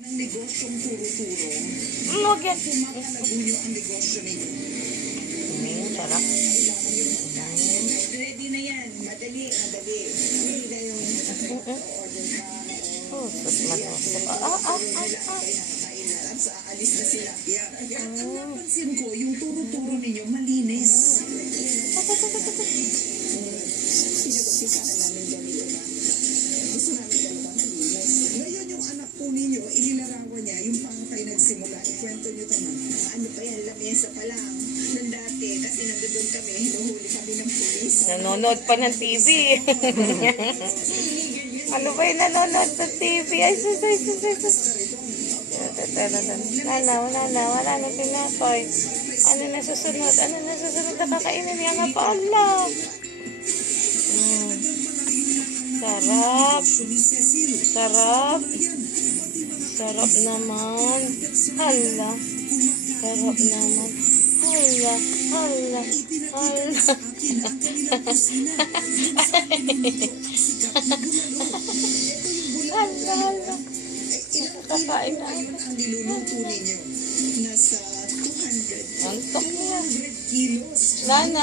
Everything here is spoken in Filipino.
ng negosyong turo-turo, Huwag yan. pumapalaguyo ang negosyo ninyo. Sarap. Ready na yan. Madali. Hindi na yung order ka. Oh, sus, malusok. At sa alis na sila. Ang napansin ko, yung turo-turo ninyo malinis. Pinag-upisahan namin ganito na. Gusto namin ganito malinis. Ngayon yung anak po ninyo, inilarawan niya, yung paano kayo nagsimula. Ikwento niyo ito, ma'am. Ano pa yan, lamesa pa lang. Nung dati, kasi nandun kami, hinuhuli kami ng pulis. Nanonood pa ng TV. Ano ba yung nanonood ng TV? Ay, sus. Wala na pinapoy. Ano na susunod na kakainin niya nga pa, Allah. Sarap naman. Hala. Sarap naman. Hala. Kakain na. Ang niluluto ninyo, nasa 200 Antok niya. kilos. Lana.